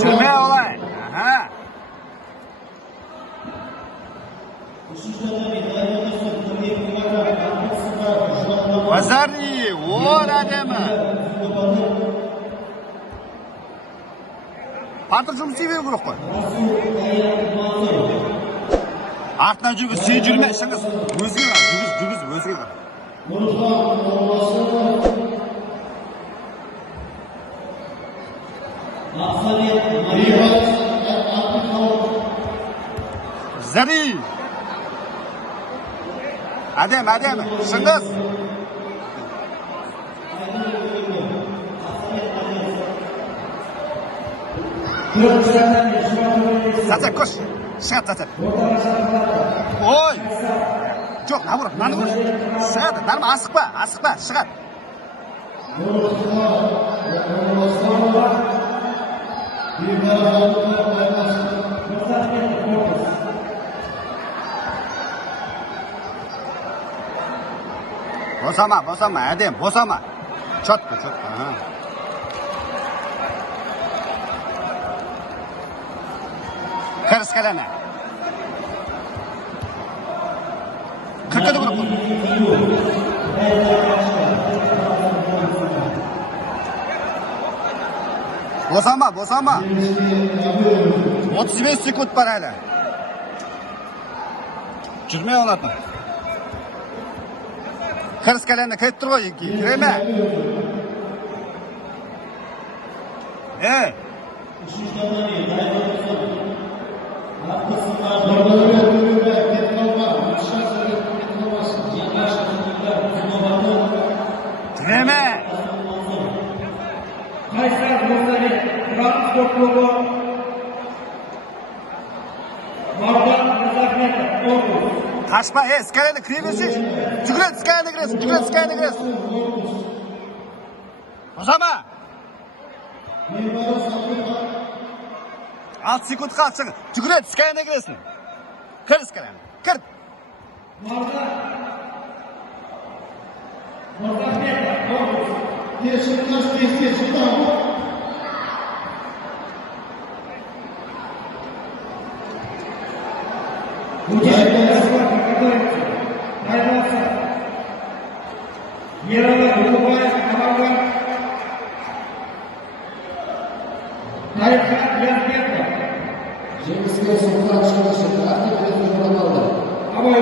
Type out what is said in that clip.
Жүрме олай. Базарный, ор әдемі. Партық жұмыс істей беру керек қой. Артынан жүргіз, сен жүрме, шыңғыз. Өзге қар, жүргіз, өзге қар. Зари. Әдем, шыңғыз. Сәтсек, көш. Шығат, сәтсек. Ой. Жоқ, набыр, наны көш. Шығат, нарма, асықпа, шығат. Босама, әдем, босама. Чотко. Кіріс кәләне. Кіркеді көріп қой. Босама. 35 секунд бар әлі. Жүрме олатын. Кіріс кәләне кіріп тұр ғой, кіреме. Кіреме. Қашпа, скәләне кіре берсеш. Жүгірет, скәләне кіресің. Босама. 6 секунд қалды шығын. Жүгірет, скәләне кіресің. Кір скәләне. Кір. Жеңіске соңынан шығышы, артық бетін жұрап алды. Абай